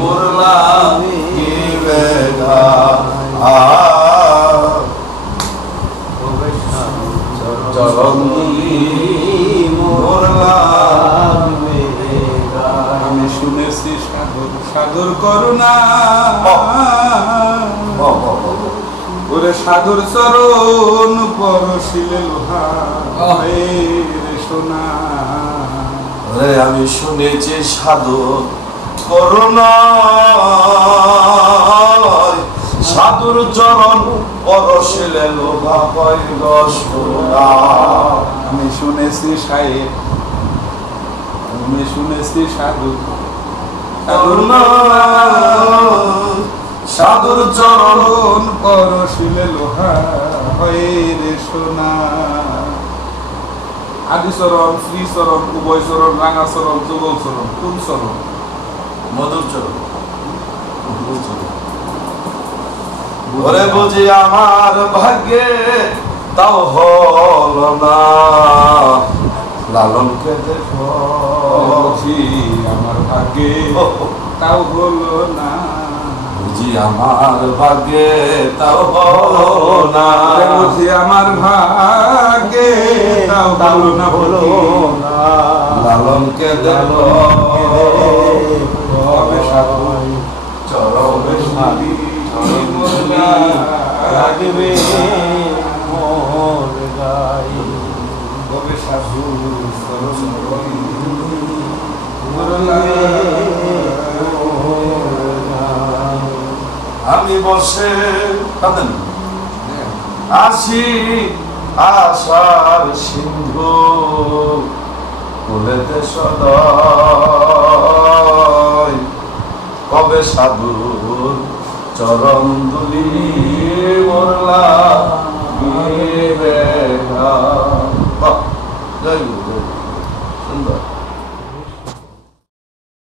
মোরলা বেগা চরণ মোরলা বেগা। আমি শুনেছি সাধুর সাধুর করুণা, ওরে সাধুর চরণ পরশিলে লোহা রে সোনা। আমি শুনেছি সাধুর করুণা, সাধুর চরণ পরশিলে লোহা হয় সোনা। আমি শুনেছি সাহেব, আমি শুনেছি সাধু করুণা, সাধুর চরণ পরশিলে লোহা হয় রে সোনা। আদিচরণ, শ্রীচরণ, উভয়চরণ, রাঙাচরণ, যুগলচরণ, কোন চরণ? মধুর চরণ। ওরে বুঝি আমার ভাগ্যে তাও হল না, লালনকে দেখো। বুঝি আমার ভাগ্যে তাও হলো না, বুঝি আমার ভাগ্যে তাও হলো না, বুঝি আমার ভাগ্যে তাও হলো না, হলো না। লালনকে দেখো হবে সাধু চরণে সাধি মোরলা লাগবে মোর গাই। হবে সাধু মোরলা। আমি বসে আসি আশার সিন্ধু, কুলেতে সদয় কবে সাধুর চরণ দুলি মোরলা জয় গুরু, সুন্দর।